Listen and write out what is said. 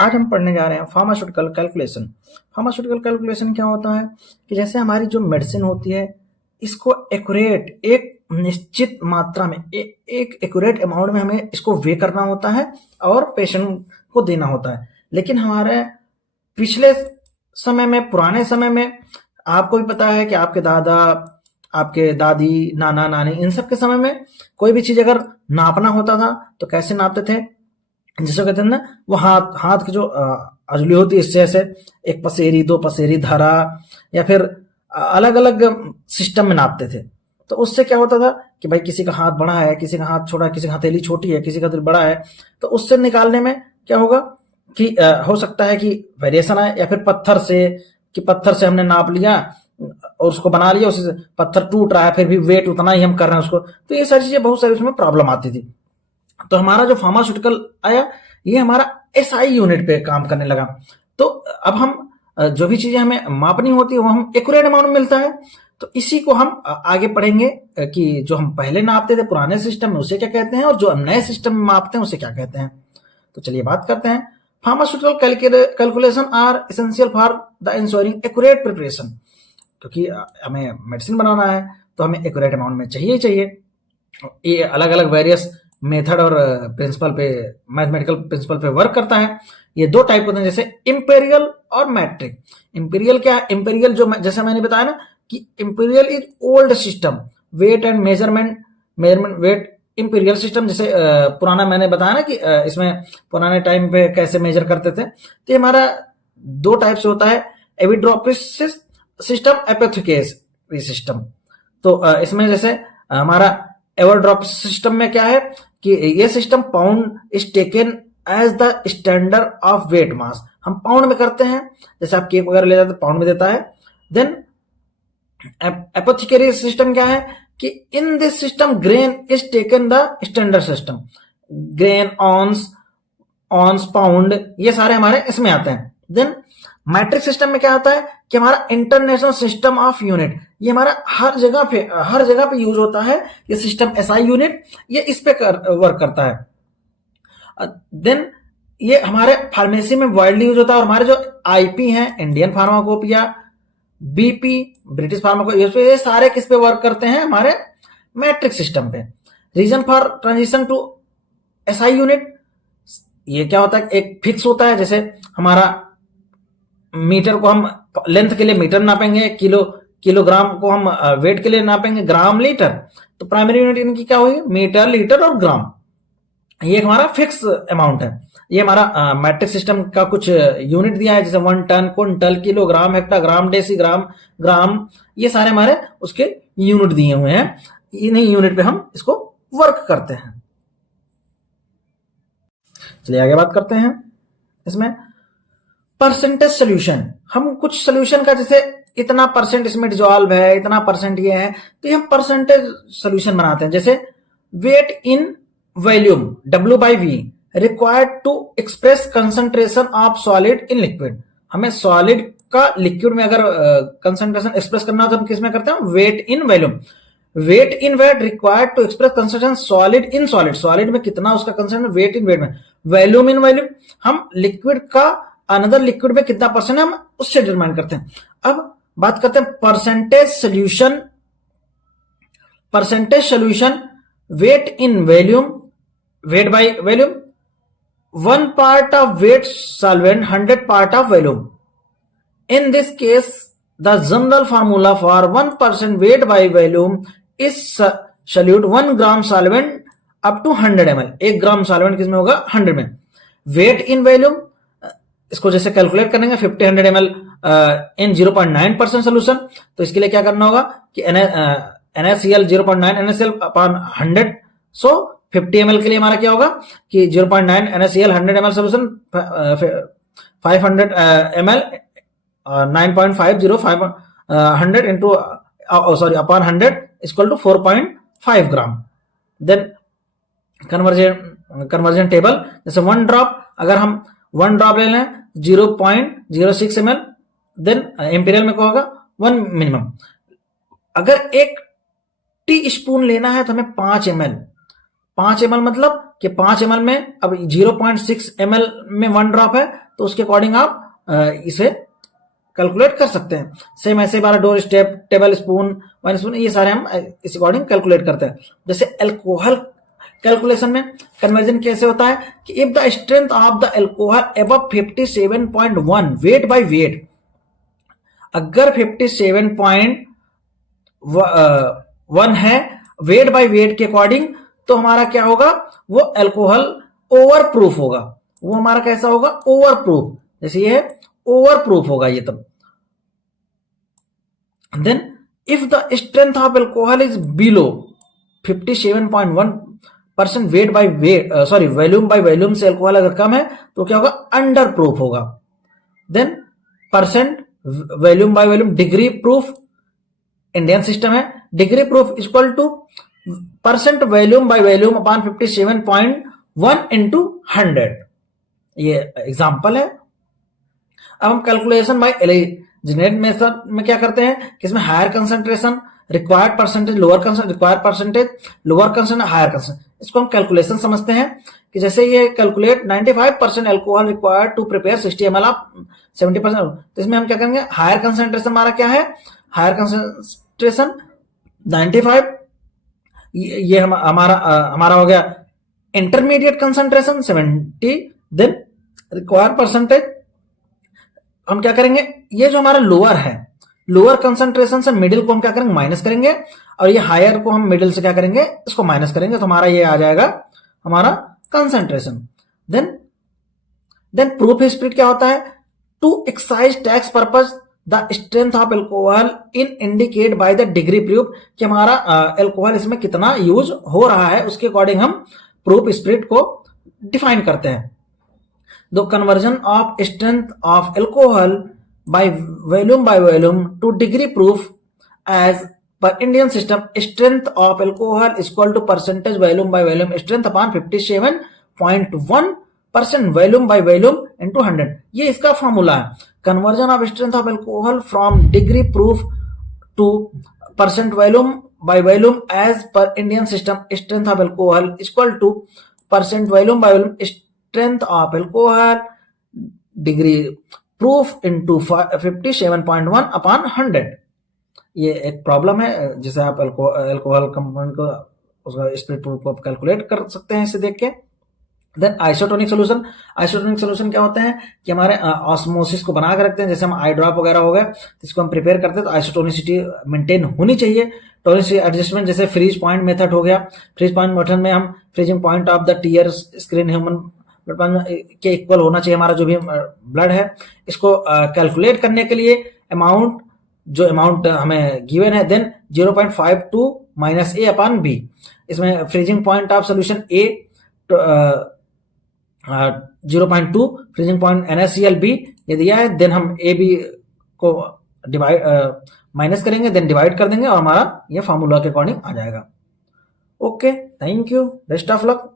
आज हम पढ़ने जा रहे हैं फार्मास्यूटिकल कैलकुलेशन। फार्मास्यूटिकल कैलकुलेशन क्या होता है कि जैसे हमारी जो मेडिसिन होती है, इसको एक्यूरेट एक निश्चित मात्रा में एक एक्यूरेट अमाउंट में हमें इसको वे करना होता है और पेशेंट को देना होता है। लेकिन हमारे पिछले समय में, पुराने समय में, आपको भी पता है कि आपके दादा, आपके दादी, नाना नानी, इन सब के समय में कोई भी चीज अगर नापना होता था तो कैसे नापते थे? जिसको कहते हैं ना, वो हाथ हाथ की जो अंजलि होती है, इससे ऐसे एक पसेरी, दो पसेरी, धरा, या फिर अलग अलग सिस्टम में नापते थे। तो उससे क्या होता था कि भाई किसी का हाथ बड़ा है, किसी का हाथ छोटा है, किसी का हथेली छोटी है, किसी का दिल बड़ा है, तो उससे निकालने में क्या होगा कि हो सकता है कि वेरिएशन आए, या फिर पत्थर से, कि पत्थर से हमने नाप लिया और उसको बना लिया, उससे पत्थर टूट रहा है, फिर भी वेट उतना ही हम कर रहे हैं उसको। तो ये सारी चीजें, बहुत सारी उसमें प्रॉब्लम आती थी। तो हमारा जो फार्मास्यूटिकल आया, ये हमारा एसआई यूनिट पे काम करने लगा। तो अब हम जो भी चीजें हमें मापनी होती है वो हम एक्यूरेट अमाउंट में मिलता है। तो इसी को हम आगे पढ़ेंगे कि जो हम पहले नापते थे पुराने सिस्टम में, उसे क्या कहते हैं, और जो नए सिस्टम में मापते हैं उसे क्या कहते हैं। तो चलिए बात करते हैं। Pharmaceutical calculation are essential for the insuring accurate preparation. क्योंकि हमें मेडिसिन बनाना है तो हमें एक्यूरेट अमाउंट में चाहिए ही चाहिए। ये अलग अलग वेरियस मेथड और प्रिंसिपल पे, मैथमेटिकल प्रिंसिपल पे वर्क करता है। ये दो टाइप होते हैं, जैसे इंपेरियल और मैट्रिक। इंपेरियल क्या है? इंपेरियल जो जैसे मैंने बताया ना कि imperial is old system, weight and measurement weight imperial system. जैसे पुराना मैंने बताया ना कि इसमें पुराने टाइम पे कैसे मेजर करते थे। तो ये हमारा दो टाइप से होता है, एविड्रोपिस सिस्टम, एपिथेकेस सिस्टम। तो इसमें जैसे हमारा एवरड्रॉप सिस्टम में क्या है कि ये system pound is taken as the standard of weight mass. हम पाउंड में करते हैं, जैसे आप केक वगैरह ले जाते हैं पाउंड में देता है। देन एपोथेकेरी सिस्टम क्या है कि in this system grain is taken the standard system. Grain, ounce, pound, ये सारे हमारे इसमें आते हैं। देन मैट्रिक सिस्टम में क्या होता है कि हमारा इंटरनेशनल सिस्टम ऑफ यूनिट, ये हमारा हर जगह पे यूज होता है। ये सिस्टम एसआई यूनिट, ये इस पे वर्क करता है। देन ये हमारे फार्मेसी में वाइडली यूज होता है। और हमारे जो आईपी हैं, Indian pharmacopoeia, BP, British pharmacopoeia, ये सारे किस पे वर्क करते हैं? हमारे मैट्रिक सिस्टम पे। Reason for transition to SI unit, ये क्या होता है, एक फिक्स होता है। जैसे हमारा मीटर को हम लेंथ के लिए मीटर नापेंगे, किलोग्राम को हम वेट के लिए नापेंगे, ग्राम, लीटर। तो प्राइमरी यूनिट इनकी क्या हुई? मीटर, लीटर और ग्राम। ये हमारा फिक्स अमाउंट है। ये हमारा मैट्रिक सिस्टम का कुछ यूनिट दिया है, जैसे 1 ton, quintal, kilogram, hectogram, decigram, gram, ये सारे हमारे उसके यूनिट दिए हुए हैं। इन्हीं यूनिट पे हम इसको वर्क करते हैं। चलिए आगे बात करते हैं। इसमें परसेंटेज सोल्यूशन, हम कुछ सोल्यूशन का, जैसे इतना परसेंट इसमें डिजॉल्व है, इतना परसेंट ये है, तो ये हम परसेंटेज सोल्यूशन बनाते हैं। जैसे weight in volume, W/V, required to express concentration of solid in liquid. हमें सॉलिड का लिक्विड में अगर कंसंट्रेशन एक्सप्रेस करना हो तो हम किस में करते हैं? Weight in volume. Weight in weight required to express concentration solid in solid, solid में कितना उसका कंसंट्रेशन, वेट इन वेट में। वॉल्यूम इन वॉल्यूम, हम लिक्विड का अनदर लिक्विड में कितना परसेंट है, हम उससे डिटरमाइन करते हैं। अब बात करते हैं percentage solution. Percentage solution, weight in volume, weight by volume, 1 part of weight solvent, 100 part of volume. In this case, the general formula for 1% weight by volume is solute 1 gram solvent up to 100 ml. 1 gram solvent किसमें होगा? 100 में। Wait in volume, इसको जैसे calculate करेंगे 50-100 ml इन 0.9% solution. तो इसके लिए क्या करना होगा कि NaCl 0.9 NaCl अपॉन 100। सो 50 ml के लिए हमारा क्या होगा कि 0.9 NaCl 100 ml solution, 500 ml 9.50 100 into sorry upon 100 equal to 4.5 gram. Then conversion table, जैसे 1 ड्रॉप, अगर हम 1 ड्रॉप ले लें 0.06 ml, देन इंपीरियल में क्या होगा? 1 मिनिमम। अगर एक टी स्पून लेना है तो हमें 5 ml, 5 ml मतलब कि 5 ml में अब 0.6 ml में 1 ड्रॉप है, तो उसके अकॉर्डिंग आप इसे कैलकुलेट कर सकते हैं। सेम ऐसे 12 door step, table spoon, one spoon, ये सारे हम इस अकॉर्डिंग कैलकुलेट करते हैं। जैसे अल्कोहल कैलकुलेशन में कन्वर्जन कैसे होता है कि if the strength of the alcohol above 57.1 weight by wait, अगर 57.1 है वेट बाय वेट के अकॉर्डिंग, तो हमारा क्या होगा, वो अल्कोहल ओवर प्रूफ होगा। वो हमारा कैसा होगा, ओवर प्रूफ, जैसे ये ओवर प्रूफ होगा ये तब। Then if the strength of alcohol is below 57.1% weight by weight, sorry volume by volume से अल्कोहल अगर कम है तो क्या होगा, अंडर प्रूफ होगा। Then percent volume by volume, degree proof Indian system है, degree proof equal to percent volume by volume upon 57.1 into 100। ये एग्जाम्पल है। अब हम कैलकुलेशन बाय एलिजिनेट मेथड में क्या करते हैं कि इसमें higher concentration required percentage, lower concentration required percentage, lower concentration higher concentration, इसको हम कैलकुलेशन समझते हैं कि जैसे ये calculate 95% alcohol required to prepare 60 ml of 70%, तो इसमें हम क्या करेंगे, हायर कंसंट्रेशन हमारा क्या है, हायर कंसंट्रेशन 95, ये हमारा हो गया। Intermediate concentration 70, then required percentage हम क्या करेंगे, ये जो हमारा लोअर है, लोअर कंसंट्रेशन से मिडिल को हम क्या करेंगे, माइनस करेंगे, और ये हायर को हम मिडिल से क्या करेंगे, इसको माइनस करेंगे, तो हमारा ये आ जाएगा हमारा कंसंट्रेशन। देन प्रूफ स्प्लिट क्या होता है, to excise tax purpose the strength of alcohol in indicate by the degree proof, कि हमारा एल्कोहल इसमें कितना यूज हो रहा है, उसके अकॉर्डिंग हम प्रूफ स्प्लिट को डिफाइन करते हैं। The conversion of strength of alcohol by volume to degree proof as per Indian system, strength of alcohol is equal to percentage volume by volume strength upon 57.1% volume by volume into 100। ये इसका formula है। Conversion of strength of alcohol from degree proof to percent volume by volume as per Indian system, strength of alcohol equal to percent volume by volume strength of alcohol degree proof into 57.1 upon 100। ये एक problem है जिसे आप alcohol compound को उसका split proof को calculate कर सकते हैं इसे देख के। Then isotonic solution, isotonic solution क्या होते हैं कि हमारे ऑस्मोसिस को बना के रखते हैं, जैसे हम आई ड्रॉप वगैरह हो गए इसको हम प्रिपेयर करते हैं तो आइसोटोनिसिटी मेंटेन होनी चाहिए। टोनिसिटी एडजस्टमेंट जैसे फ्रीज पॉइंट मेथड हो गया, फ्रीज पॉइंट मेथड में हम freezing point of the tear screen human blood के इक्वल होना चाहिए हमारा जो भी ब्लड है। इसको कैलकुलेट करने के लिए अमाउंट, जो अमाउंट हमें गिवन है, देन 0.52 माइनस ए अपॉन बी। इसमें freezing point of solution A 0.2, freezing point NaCl B ये दिया है, देन हम ए बी को डिवाइड माइनस करेंगे, देन डिवाइड कर देंगे और हमारा ये फार्मूला के अकॉर्डिंग आ जाएगा। Okay, thank you, best of luck.